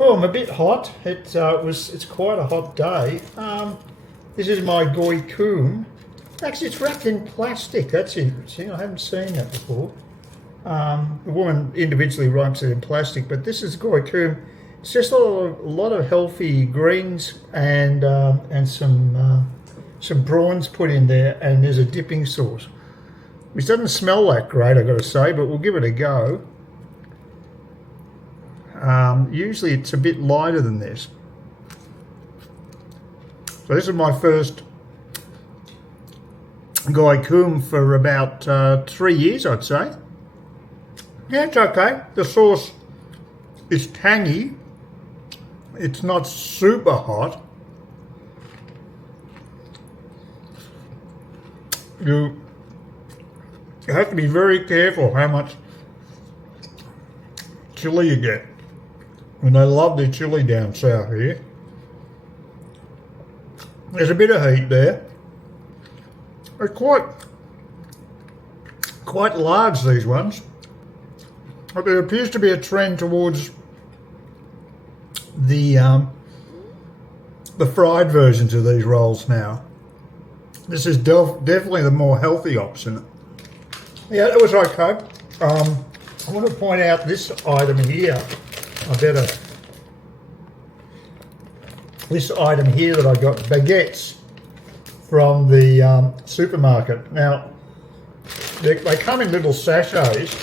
Oh, I'm a bit hot. It's quite a hot day. This is my goi kum. Actually, it's wrapped in plastic. That's interesting. I haven't seen that before. The woman individually wraps it in plastic, but this is goi kum. It's just a lot of healthy greens and some prawns put in there, and there's a dipping sauce, which doesn't smell that great, I've got to say, but we'll give it a go. Usually it's a bit lighter than this. So this is my first goi kum for about 3 years, I'd say. Yeah, it's okay. The sauce is tangy. It's not super hot. You have to be very careful how much chili you get. And they love their chili down south here. There's a bit of heat there. They're quite large, these ones. But there appears to be a trend towards the fried versions of these rolls now. This is definitely the more healthy option. Yeah, it was okay. I want to point out this item here. This item here that I got, baguettes from the supermarket. Now, they come in little sachets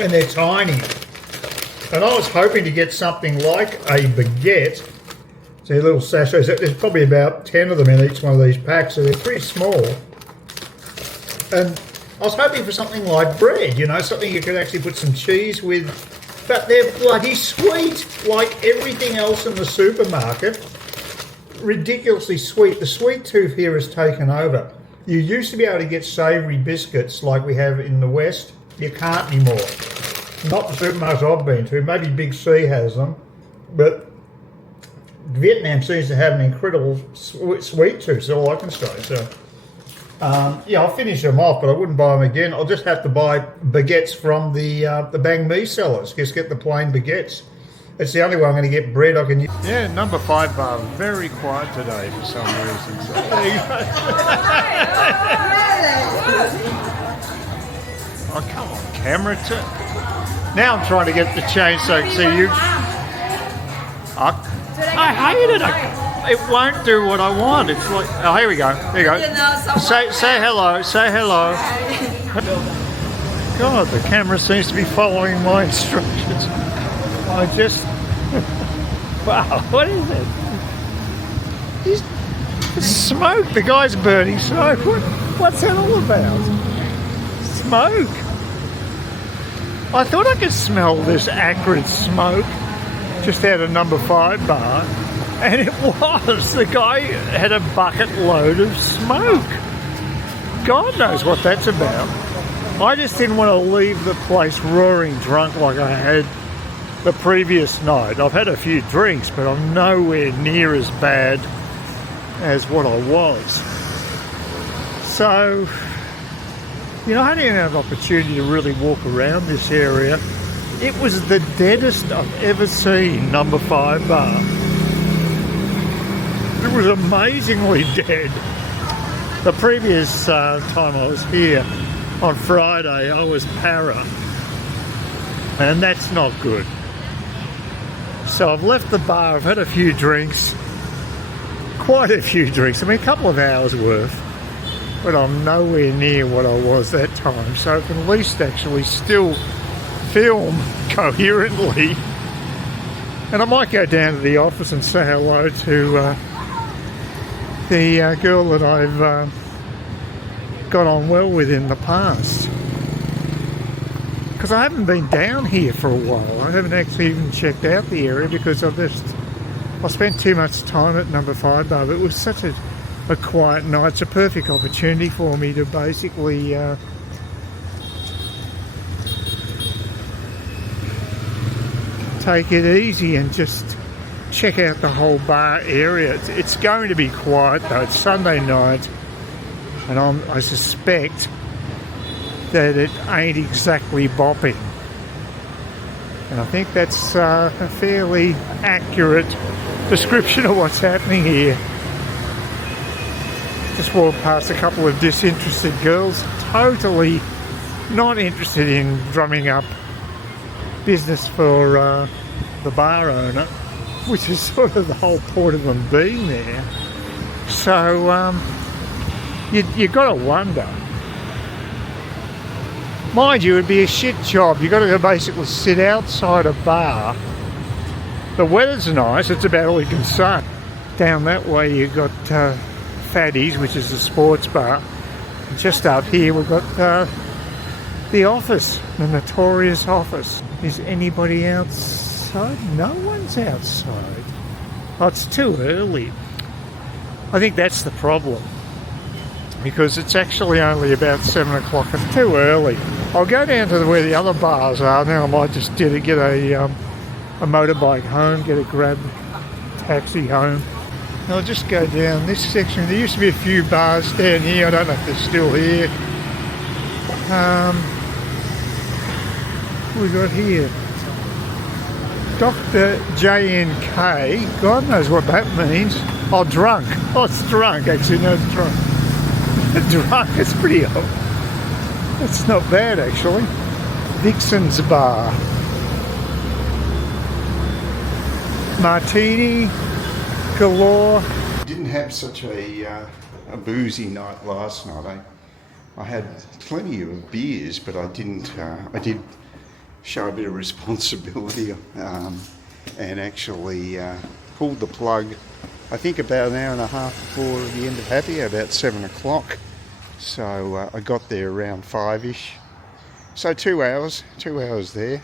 and they're tiny. And I was hoping to get something like a baguette. So little sachets, there's probably about 10 of them in each one of these packs, so they're pretty small. And I was hoping for something like bread, you know, something you could actually put some cheese with. But they're bloody sweet, like everything else in the supermarket. Ridiculously sweet. The sweet tooth here has taken over. You used to be able to get savoury biscuits like we have in the West. You can't anymore. Not the supermarkets I've been to. Maybe Big C has them. But Vietnam seems to have an incredible sweet tooth, is all I can say. So, yeah, I'll finish them off, but I wouldn't buy them again. I'll just have to buy baguettes from the banh mi sellers. Just get the plain baguettes. It's the only way I'm going to get bread I can use. Yeah, number 5 bar, very quiet today for some reason. So there you go. Oh, come on, camera. Now I'm trying to get the change so I can see you. I hate it. It won't do what I want. It's like, oh, here we go. There you go. Say hello. Say hello. God, the camera seems to be following my instructions. I just... Wow, what is it? It's smoke. The guy's burning smoke. What's that all about? Smoke. I thought I could smell this acrid smoke just out of number 5 bar. And it was. The guy had a bucket load of smoke. God knows what that's about. I just didn't want to leave the place roaring drunk like I had the previous night. I've had a few drinks, but I'm nowhere near as bad as what I was. So, you know, I didn't have an opportunity to really walk around this area. It was the deadest I've ever seen number 5 bar. It was amazingly dead. The previous time I was here on Friday, I was para, and that's not good. So I've left the bar, I've had a few drinks, quite a few drinks, I mean a couple of hours worth, but I'm nowhere near what I was that time, so I can at least actually still film coherently. And I might go down to the office and say hello to the girl that I've got on well with in the past, because I haven't been down here for a while. I haven't actually even checked out the area because I spent too much time at number 5 bar. It was such a quiet night. It's a perfect opportunity for me to basically take it easy and just check out the whole bar area. It's going to be quiet though. It's Sunday night, and I suspect that it ain't exactly bopping. And I think that's a fairly accurate description of what's happening here. Just walked past a couple of disinterested girls, totally not interested in drumming up business for the bar owner, which is sort of the whole point of them being there. So you got to wonder. Mind you, it'd be a shit job. You got to basically sit outside a bar. The weather's nice, it's about all you can say. Down that way you got Faddy's, which is a sports bar. And just up here we've got the office, the notorious office. Is anybody outside? No one's outside. Oh, it's too early. I think that's the problem, because it's actually only about 7 o'clock. It's too early. I'll go down to where the other bars are. Now I might just get a motorbike home, get a grab taxi home. I'll just go down this section. There used to be a few bars down here. I don't know if they're still here. What we got here? Dr. JNK. God knows what that means. Oh, drunk. Oh, it's drunk. Actually, no, it's drunk. Drunk. It's pretty old. It's not bad, actually. Vixen's Bar. Martini galore. Didn't have such a boozy night last night. I had plenty of beers, but I didn't. I did show a bit of responsibility and actually pulled the plug. I think about an hour and a half before the end of happy hour, about 7 o'clock. So I got there around 5ish. So 2 hours there.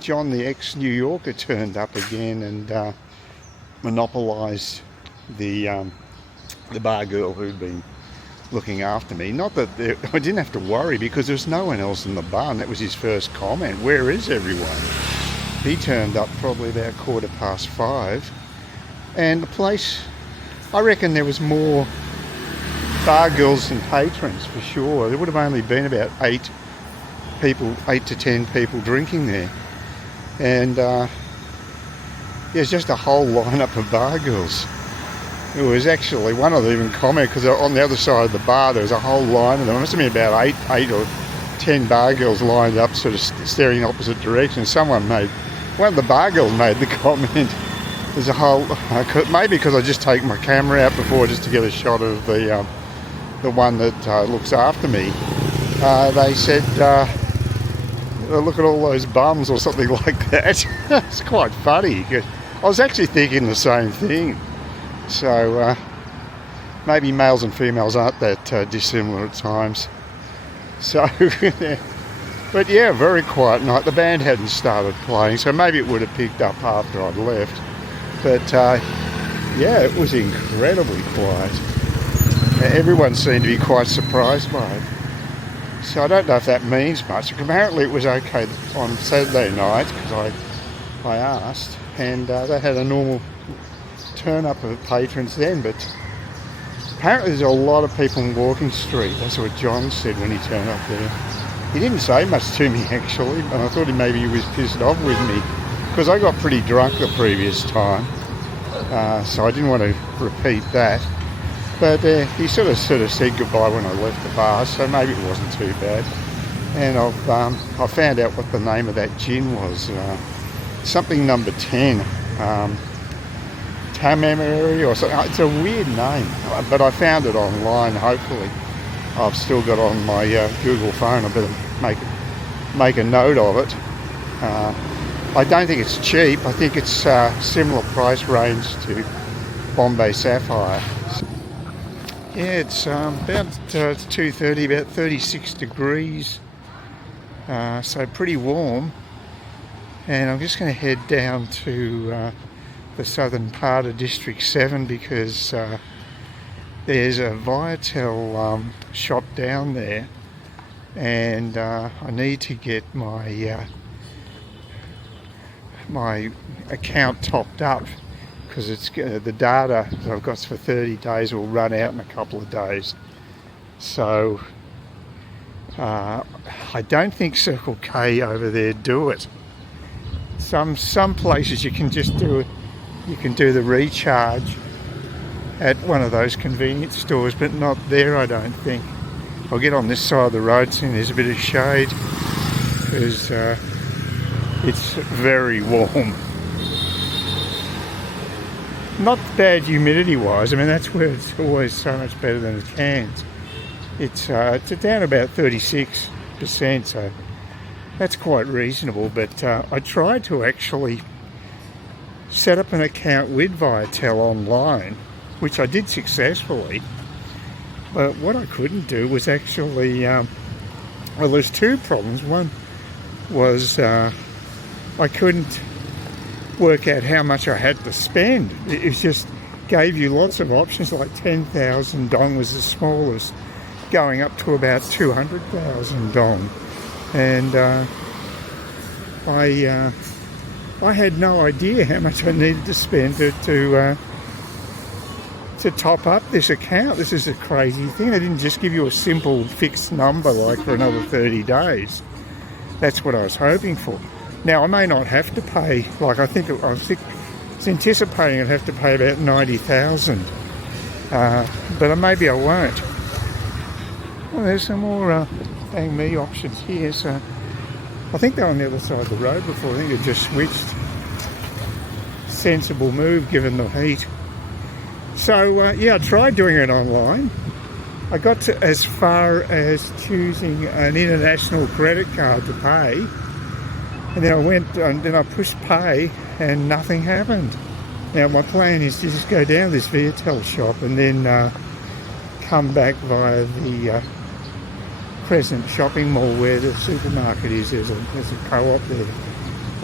John, the ex-New Yorker, turned up again and monopolised the bar girl who'd been looking after me. Not that I didn't have to worry, because there was no one else in the bar, and that was his first comment. Where is everyone? He turned up probably about 5:15, and the place, I reckon there was more bar girls than patrons for sure. There would have only been about 8 to 10 people drinking there, and there's just a whole lineup of bar girls. It was actually, one of them even commented, because on the other side of the bar there was a whole line of them. There must have been about 8 or 10 bar girls lined up, sort of staring in opposite directions. One of the bar girls made the comment, there's a whole, maybe because I just take my camera out before just to get a shot of the one that looks after me. They said, look at all those bums, or something like that. It's quite funny. I was actually thinking the same thing. So maybe males and females aren't that dissimilar at times. So, but yeah, very quiet night. The band hadn't started playing, so maybe it would have picked up after I'd left. But yeah, it was incredibly quiet. Everyone seemed to be quite surprised by it. So I don't know if that means much. Apparently it was okay on Saturday night, because I asked, and they had a normal turn up of patrons then, but apparently there's a lot of people on Walking Street. That's what John said when he turned up there. He didn't say much to me actually, and I thought maybe he was pissed off with me, because I got pretty drunk the previous time, so I didn't want to repeat that. But he sort of said goodbye when I left the bar, so maybe it wasn't too bad. And I found out what the name of that gin was, something number 10. Tamamary or something. It's a weird name, but I found it online. Hopefully I've still got on my Google phone. I better make a note of it. I don't think it's cheap. I think it's similar price range to Bombay Sapphire. Yeah, it's about 2:30, about 36 degrees, so pretty warm. And I'm just going to head down to the southern part of District 7, because there's a Viettel shop down there, and I need to get my my account topped up, because it's the data that I've got for 30 days will run out in a couple of days. So I don't think Circle K over there do it. Some places you can just do it. You can do the recharge at one of those convenience stores, but not there, I don't think. I'll get on this side of the road soon. There's a bit of shade because it's very warm. Not bad humidity-wise. I mean, that's where it's always so much better than the cans. It's down about 36%, so that's quite reasonable. But I tried to actually set up an account with Viettel online, which I did successfully. But what I couldn't do was actually, well, there's two problems. One was I couldn't work out how much I had to spend. It just gave you lots of options, like 10,000 dong was the smallest, going up to about 200,000 dong. And I had no idea how much I needed to spend to top up this account. This is a crazy thing. They didn't just give you a simple fixed number like for another 30 days. That's what I was hoping for. Now, I may not have to pay, like I was anticipating I'd have to pay about 90,000, but maybe I won't. Well, there's some more Bang Me options here, so I think they're on the other side of the road before. I think they just switched. Sensible move given the heat. So, yeah, I tried doing it online. I got to as far as choosing an international credit card to pay. And then I went and then I pushed pay and nothing happened. Now my plan is to just go down to this Viettel shop and then come back via the Crescent shopping mall where the supermarket is. There's a co-op there.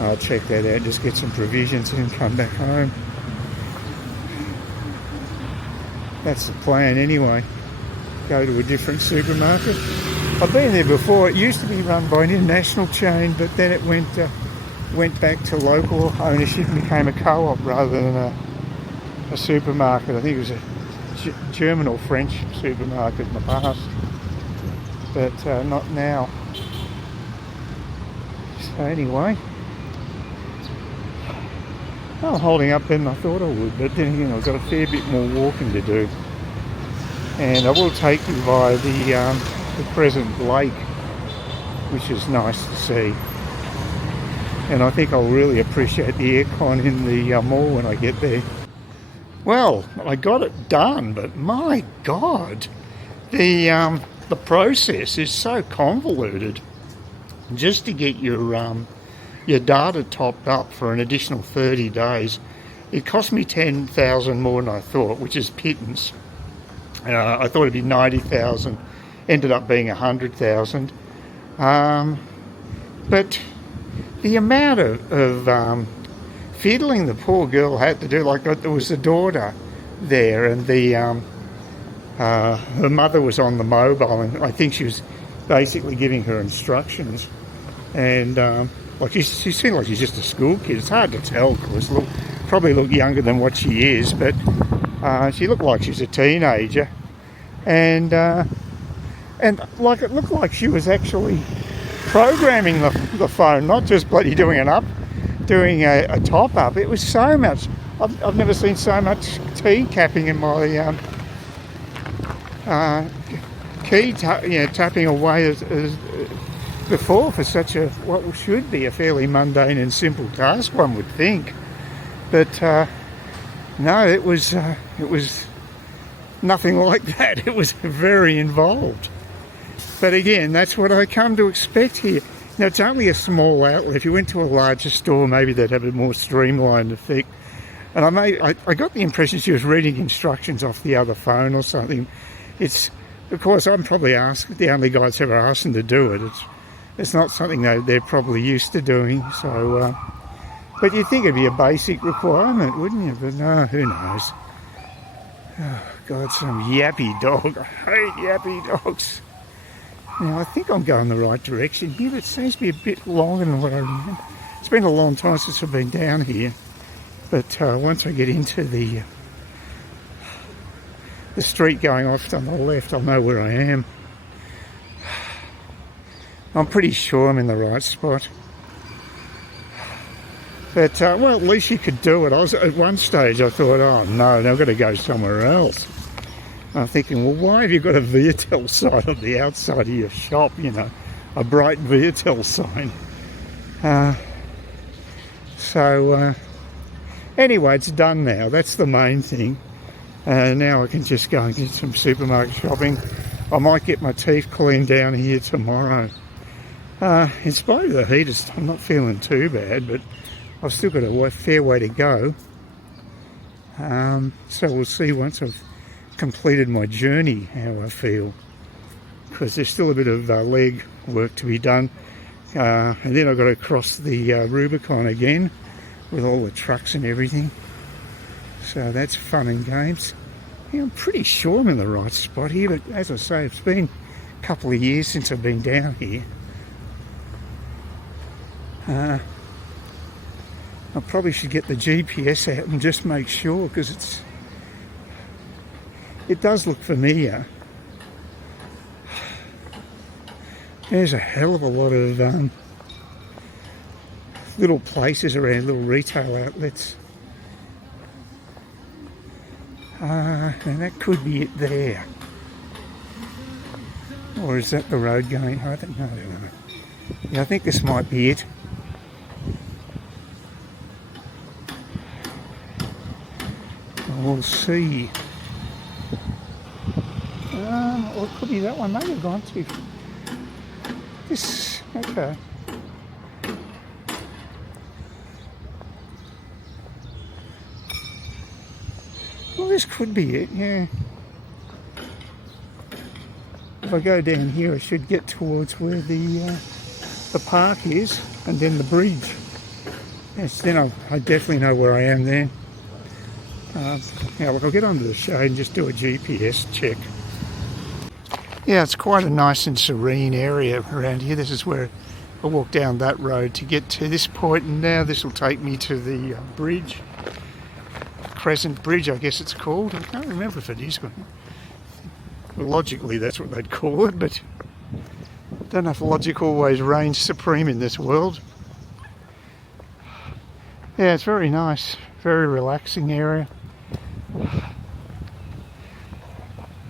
I'll check that out, just get some provisions and come back home. That's the plan anyway. Go to a different supermarket. I've been there before. It used to be run by an international chain, but then it went back to local ownership and became a co-op rather than a supermarket. I think it was a German or French supermarket in the past, but not now. So anyway, I'm holding up better than I thought I would, but then again I've got a fair bit more walking to do. And I will take you via the Crescent Lake, which is nice to see. And I think I'll really appreciate the aircon in the mall when I get there. Well, I got it done, but my God, the process is so convoluted. Just to get your data topped up for an additional 30 days, it cost me 10,000 more than I thought, which is pittance. I thought it'd be 90,000, ended up being 100,000. But the amount of fiddling the poor girl had to do, like there was a daughter there, and her mother was on the mobile, and I think she was basically giving her instructions. And like she seemed like she's just a school kid. It's hard to tell, of course. Probably look younger than what she is, but she looked like she's a teenager, and like it looked like she was actually programming the phone, not just bloody doing a top up. It was so much. I've never seen so much key capping in my tapping away as before for such a what should be a fairly mundane and simple task, one would think. But no, it was nothing like that. It was very involved. But again, that's what I come to expect here. Now, it's only a small outlet. If you went to a larger store, maybe they'd have a more streamlined effect. And I got the impression she was reading instructions off the other phone or something. It's, of course, I'm probably the only guy that's ever asked them to do it. It's not something they're probably used to doing. So, but you'd think it'd be a basic requirement, wouldn't you? But no, who knows? Oh, God, some yappy dog. I hate yappy dogs. Now, I think I'm going the right direction here, but it seems to be a bit longer than what I remember. It's been a long time since I've been down here. But once I get into the street going off on the left, I'll know where I am. I'm pretty sure I'm in the right spot. But, well, at least you could do it. At one stage I thought, oh no, I've got to go somewhere else. I'm thinking, well, why have you got a Viettel sign on the outside of your shop, you know, a bright Viettel sign? Anyway, it's done now. That's the main thing. Now I can just go and get some supermarket shopping. I might get my teeth cleaned down here tomorrow. In spite of the heat, I'm not feeling too bad, but I've still got a fair way to go. So we'll see once I've completed my journey how I feel, because there's still a bit of leg work to be done, and then I've got to cross the Rubicon again with all the trucks and everything, so that's fun and games. Yeah, I'm pretty sure I'm in the right spot here, but as I say, it's been a couple of years since I've been down here. I probably should get the GPS out and just make sure, because it does look familiar. There's a hell of a lot of little places around, little retail outlets. And that could be it there. Or is that the road going? I don't know. Yeah, I think this might be it. We'll see. Or it could be that one. Maybe I've gone to this. Okay. Well, this could be it. Yeah. If I go down here, I should get towards where the park is, and then the bridge. Yes. Then I definitely know where I am then. Yeah, look, I'll get onto the shade and just do a GPS check. Yeah, it's quite a nice and serene area around here. This is where I walk down that road to get to this point, and now this will take me to the bridge. Crescent Bridge, I guess it's called. I can't remember if it is. Logically, that's what they'd call it, but I don't know if logic always reigns supreme in this world. Yeah, it's very nice, very relaxing area.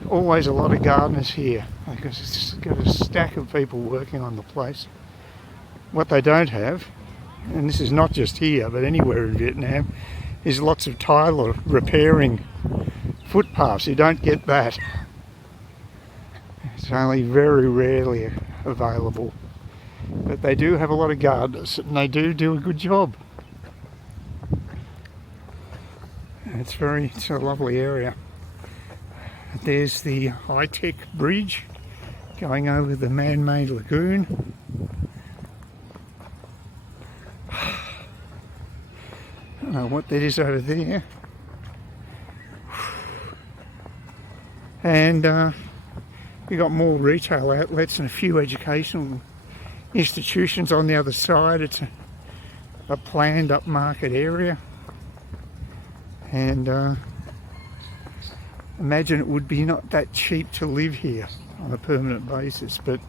Always a lot of gardeners here, because it's got a stack of people working on the place. What they don't have, and this is not just here but anywhere in Vietnam, is lots of tile repairing footpaths. You don't get that. It's only very rarely available. But they do have a lot of gardeners, and they do a good job. It's a lovely area. There's the high-tech bridge going over the man-made lagoon. I don't know what that is over there. And we've got more retail outlets and a few educational institutions on the other side. It's a planned upmarket area. And imagine it would be not that cheap to live here on a permanent basis, but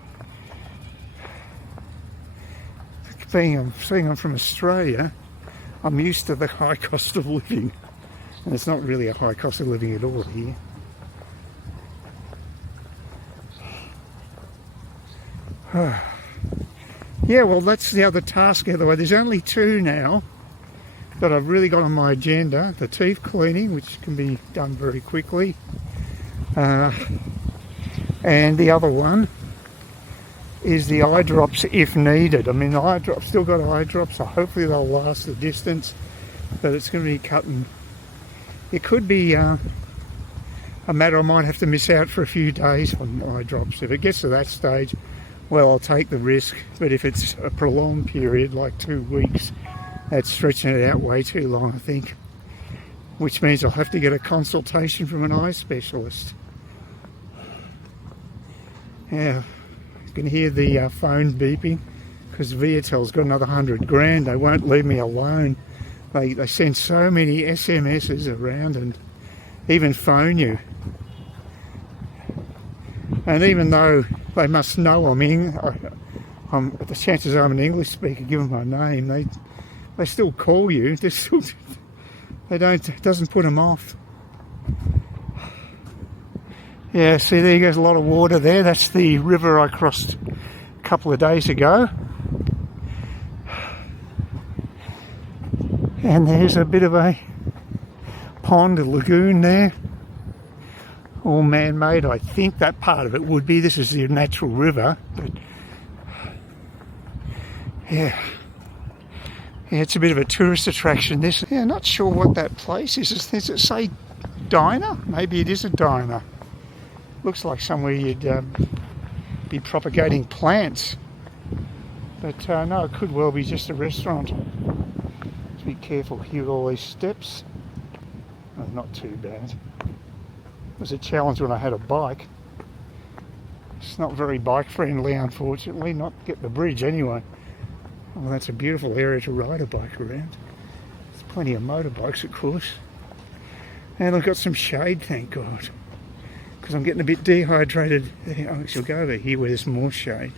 seeing I'm from Australia, I'm used to the high cost of living, and it's not really a high cost of living at all here. Yeah, well, that's the other task out of the way. There's only two now that I've really got on my agenda. The teeth cleaning, which can be done very quickly, and the other one is the eye drops if needed. I mean, I've still got eye drops, so hopefully they'll last the distance, but it's going to be cutting. It could be a matter I might have to miss out for a few days on eye drops. If it gets to that stage, well, I'll take the risk, but if it's a prolonged period, like 2 weeks, that's stretching it out way too long, I think, which means I'll have to get a consultation from an eye specialist. Yeah, you can hear the phone beeping, because Viettel's got another 100 grand. They won't leave me alone. They send so many SMSs around and even phone you. And even though they must know I'm in, the chances are I'm an English speaker, given my name, they still call you. They still, they don't. It doesn't put them off. Yeah, see, there goes a lot of water there. That's the river I crossed a couple of days ago. And there's a bit of a pond, a lagoon there. All man-made, I think that part of it would be. This is the natural river, but yeah, it's a bit of a tourist attraction. This, yeah, not sure what that place is. Does it say diner? Maybe it is a diner. Looks like somewhere you'd be propagating plants, but no, it could well be just a restaurant. Just be careful here with all these steps. Oh, not too bad. It was a challenge when I had a bike. It's not very bike friendly, unfortunately, not get the bridge anyway. Well, that's a beautiful area to ride a bike around. There's plenty of motorbikes, of course. And I've got some shade, thank God, because I'm getting a bit dehydrated. I shall go over here where there's more shade.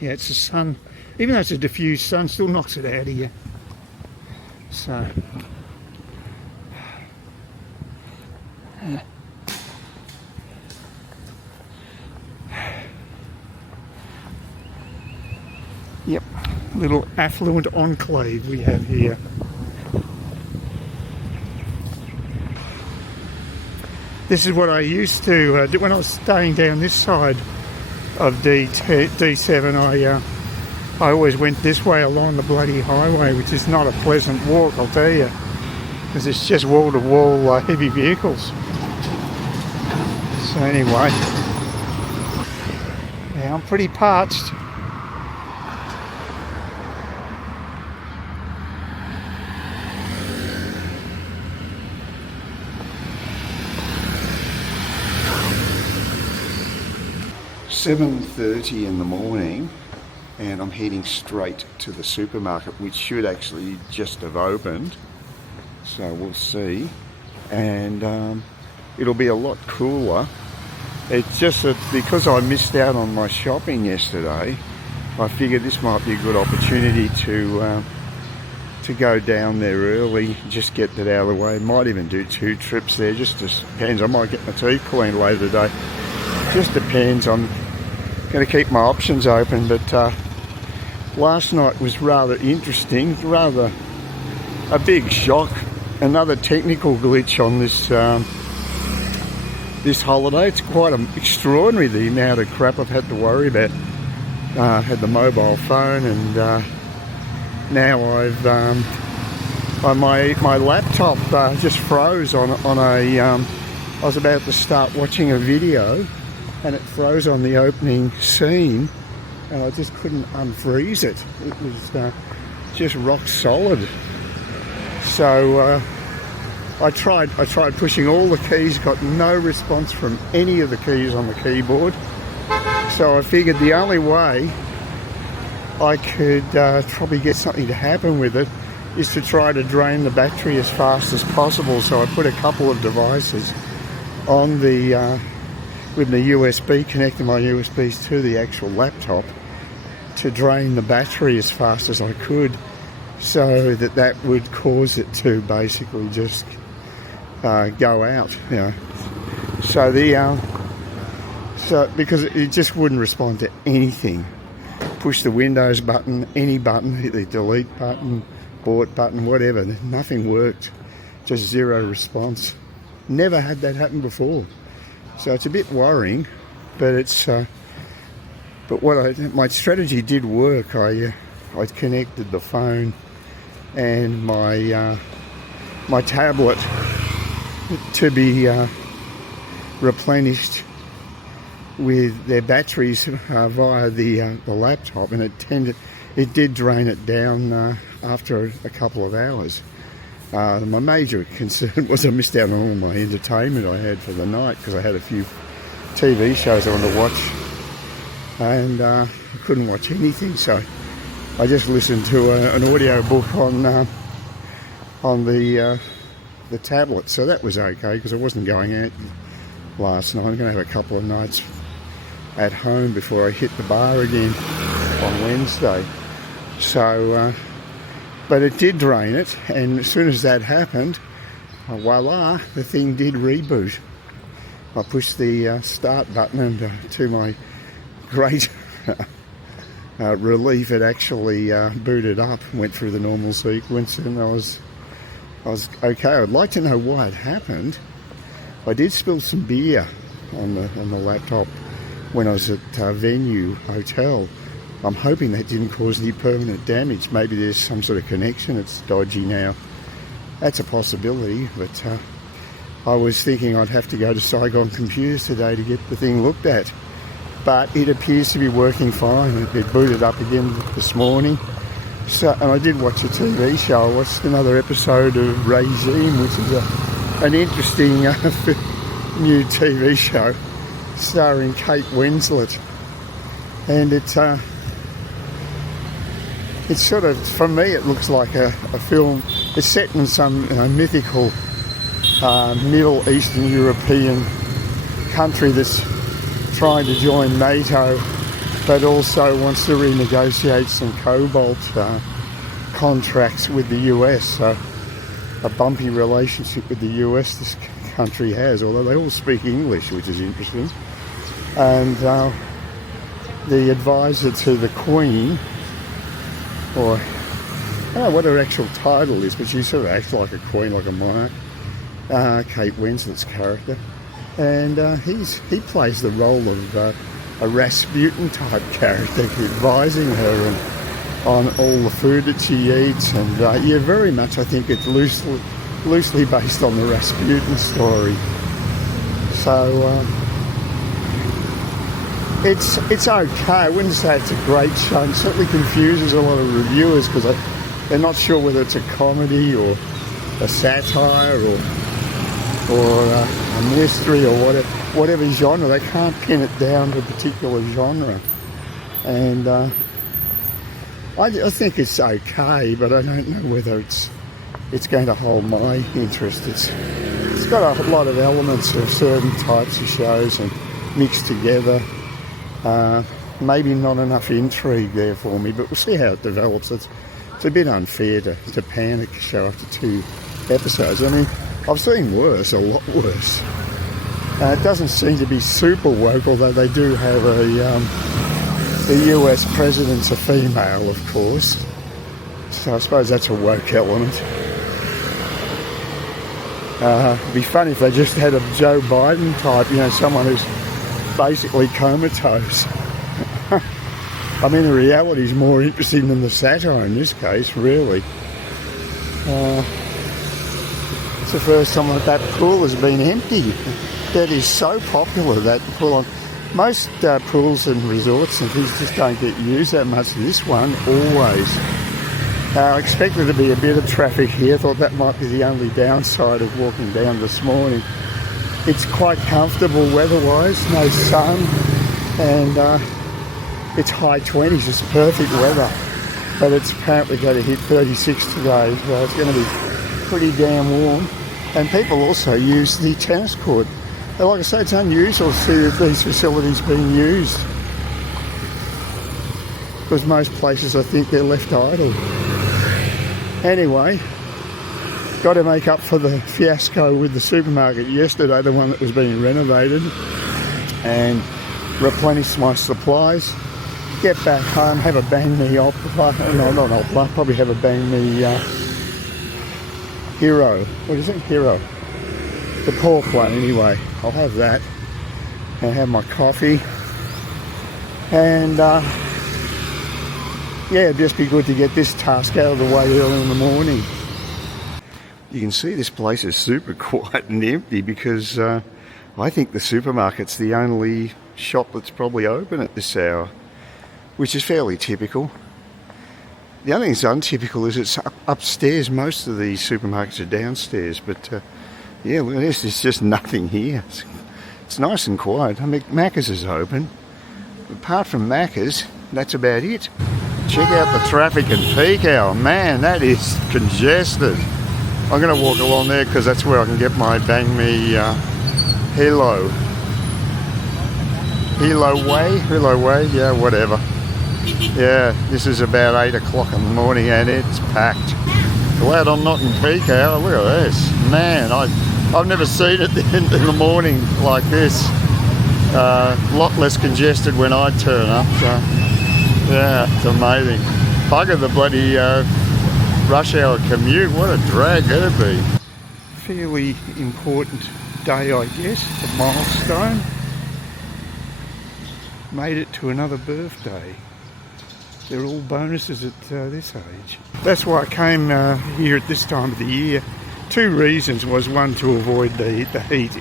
Yeah, it's the sun. Even though it's a diffused sun, still knocks it out of you. So, yep, little affluent enclave we have here. This is what I used to do when I was staying down this side of D7. I always went this way along the bloody highway, which is not a pleasant walk, I'll tell you, because it's just wall-to-wall heavy vehicles. So anyway, yeah, I'm pretty parched. "7:30 in the morning, and I'm heading straight to the supermarket, which should actually just have opened, so we'll see. And it'll be a lot cooler. It's just that because I missed out on my shopping yesterday, I figured this might be a good opportunity to go down there early, just get that out of the way. Might even do 2 trips there, just depends. I might get my teeth cleaned later today. Just depends. I'm going to keep my options open, but last night was rather interesting, rather a big shock. Another technical glitch on this holiday. It's quite extraordinary, the amount of crap I've had to worry about. Had the mobile phone, and now I've my laptop just froze on a. I was about to start watching a video, and it froze on the opening scene, and I just couldn't unfreeze it. It was just rock solid. So I tried pushing all the keys, got no response from any of the keys on the keyboard. So I figured the only way I could probably get something to happen with it is to try to drain the battery as fast as possible. So I put a couple of devices on the with the USB, connecting my USBs to the actual laptop to drain the battery as fast as I could, so that would cause it to basically just go out, you know. So because it just wouldn't respond to anything. Push the Windows button, any button, hit the delete button, abort button, whatever, nothing worked. Just zero response. Never had that happen before. So it's a bit worrying, but it's but my strategy did work. I connected the phone and my tablet to be replenished with their batteries via the laptop, and it did drain it down after a couple of hours. My major concern was I missed out on all my entertainment I had for the night, because I had a few TV shows I wanted to watch, and I couldn't watch anything, so I just listened to an audio book on the tablet. So that was okay, because I wasn't going out last night. I'm going to have a couple of nights at home before I hit the bar again on Wednesday. So, but it did drain it, and as soon as that happened, voila, the thing did reboot. I pushed the start button, and to my great relief, it actually booted up, went through the normal sequence, and I was okay. I'd like to know why it happened. I did spill some beer on the laptop when I was at Venue Hotel. I'm hoping that didn't cause any permanent damage. Maybe there's some sort of connection that's dodgy now. That's a possibility, but I was thinking I'd have to go to Saigon Computers today to get the thing looked at. But it appears to be working fine. It booted up again this morning. So, and I did watch a TV show. I watched another episode of Regime, which is an interesting new TV show starring Kate Winslet. And it's sort of, for me, it looks like a film. It's set in some mythical Middle Eastern European country that's trying to join NATO, but also wants to renegotiate some cobalt contracts with the US. So a bumpy relationship with the US this country has, although they all speak English, which is interesting. And the advisor to the Queen, or I don't know what her actual title is, but she sort of acts like a queen, like a monarch, Kate Winslet's character. And he plays the role of a Rasputin type character, advising her on all the food that she eats. And yeah, very much I think it's loosely based on the Rasputin story. So it's okay. I wouldn't say it's a great show. It certainly confuses a lot of reviewers because they're not sure whether it's a comedy or a satire or a mystery or whatever genre. They can't pin it down to a particular genre. And I think it's okay, but I don't know whether it's going to hold my interest. It's got a lot of elements of certain types of shows and mixed together. Maybe not enough intrigue there for me, but we'll see how it develops. It's a bit unfair to panic a show after 2 episodes. I mean, I've seen worse, a lot worse. It doesn't seem to be super woke, although they do have the US president's a female, of course. So I suppose that's a woke element. It'd be funny if they just had a Joe Biden type, someone who's basically comatose. I mean, the reality is more interesting than the satire in this case, really. It's the first time that pool has been empty. That is so popular, that pool. Most pools and resorts and things just don't get used that much. This one, always. I expected there to be a bit of traffic here. Thought that might be the only downside of walking down this morning. It's quite comfortable weather-wise, no sun, and it's high 20s. It's perfect weather, but it's apparently going to hit 36 today, so it's going to be pretty damn warm. And people also use the tennis court. And like I say, it's unusual to see these facilities being used, because most places I think they're left idle. Anyway, got to make up for the fiasco with the supermarket yesterday, the one that was being renovated, and replenish my supplies. Get back home, have a bang me opera. No, not opera. Probably have a bang me Hero. What is it? Hero. The pork one, anyway. I'll have that and have my coffee. And yeah, it'd just be good to get this task out of the way early in the morning. You can see this place is super quiet and empty because I think the supermarket's the only shop that's probably open at this hour, which is fairly typical. The only thing that's untypical is it's upstairs. Most of these supermarkets are downstairs, but yeah, look at this, there's just nothing here. It's nice and quiet. I mean, Macca's is open. Apart from Macca's, that's about it. Check out the traffic in peak hour. Man, that is congested. I'm going to walk along there because that's where I can get my bang me hello. Hilo Way, yeah, whatever. Yeah, this is about 8 o'clock in the morning and it's packed. Glad I'm not in peak hour. Look at this. Man, I've never seen it in the morning like this. A lot less congested when I turn up. So, yeah, it's amazing. Bugger the bloody rush hour commute. What a drag that'd be. Fairly important day, I guess. A milestone. Made it to another birthday. They're all bonuses at this age. That's why I came here at this time of the year. 2 reasons was one to avoid the heat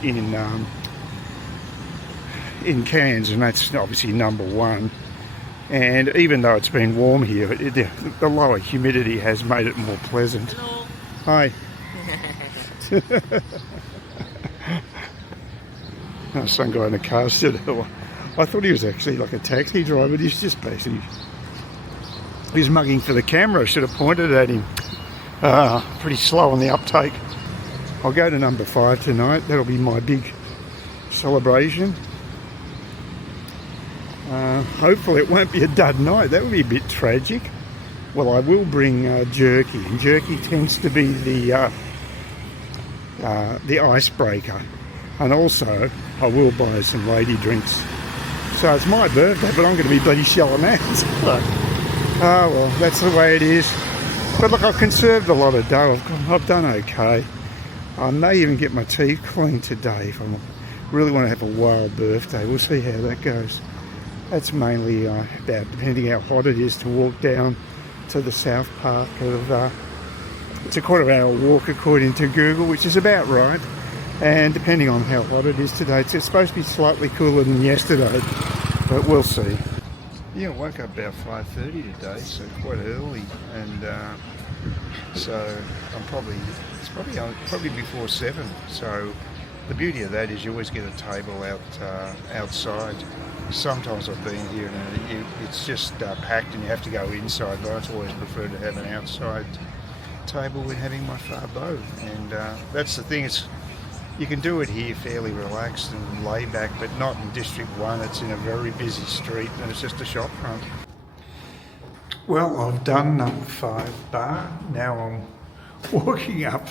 in Cairns, and that's obviously number 1. And even though it's been warm here, the lower humidity has made it more pleasant. Hello. Hi. Some guy in a car said, I thought he was actually like a taxi driver, but he's just basically, he's mugging for the camera. I should have pointed at him. Pretty slow on the uptake. I'll go to number 5 tonight. That'll be my big celebration. Hopefully it won't be a dud night. That would be a bit tragic. Well, I will bring jerky, and jerky tends to be the icebreaker. And also, I will buy some lady drinks. So it's my birthday, but I'm going to be bloody shelling out. Oh well, that's the way it is. But look, I've conserved a lot of dough. I've done okay. I may even get my teeth cleaned today if I really want to have a wild birthday. We'll see how that goes. That's mainly about, depending how hot it is, to walk down to the south park of, it's a quarter-hour walk according to Google, which is about right. And depending on how hot it is today, it's supposed to be slightly cooler than yesterday, but we'll see. Yeah, I woke up about 5:30 today, so quite early, and so it's probably before 7. So the beauty of that is you always get a table outside. Sometimes I've been here and it's just packed and you have to go inside, but I always prefer to have an outside table when having my fabo. And that's the thing, you can do it here fairly relaxed and laid back, but not in District 1. It's in a very busy street and it's just a shop front. Well, I've done number 5 bar. Now I'm walking up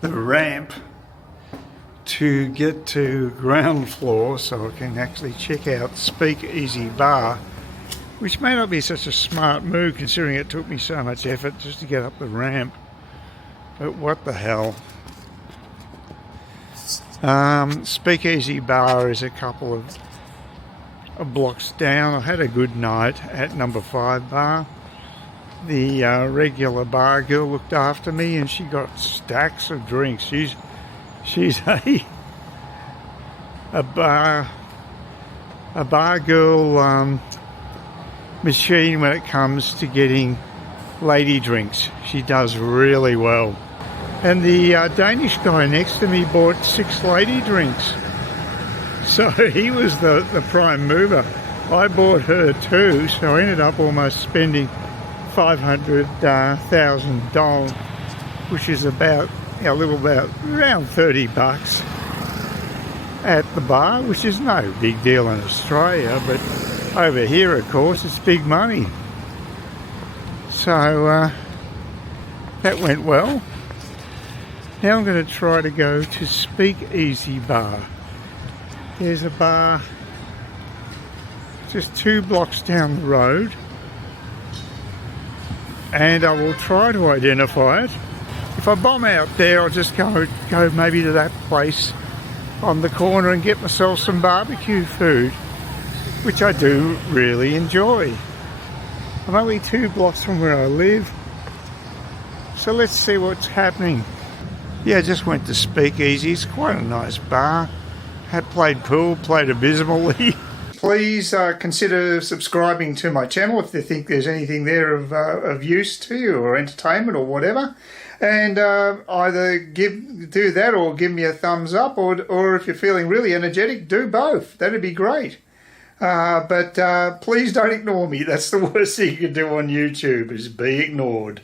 the ramp to get to ground floor so I can actually check out Speakeasy bar, which may not be such a smart move considering it took me so much effort just to get up the ramp. But what the hell. Speakeasy bar is a couple of blocks down. I had a good night at number 5 bar. The regular bar girl looked after me and she got stacks of drinks. She's a bar girl machine when it comes to getting lady drinks. She does really well. And the Danish guy next to me bought 6 lady drinks. So he was the prime mover. I bought her 2, so I ended up almost spending $500,000, which is about around $30 at the bar, which is no big deal in Australia, but over here, of course, it's big money. So that went well. Now I'm going to try to go to Speakeasy bar. There's a bar just 2 blocks down the road, and I will try to identify it. If I bomb out there, I'll just go maybe to that place on the corner and get myself some barbecue food, which I do really enjoy. I'm only 2 blocks from where I live, so let's see what's happening. Yeah, I just went to Speakeasy. It's quite a nice bar. Had played pool, played abysmally. Please consider subscribing to my channel if you think there's anything there of use to you or entertainment or whatever. And either do that or give me a thumbs up, or if you're feeling really energetic, do both. That'd be great. But please don't ignore me. That's the worst thing you can do on YouTube, is be ignored.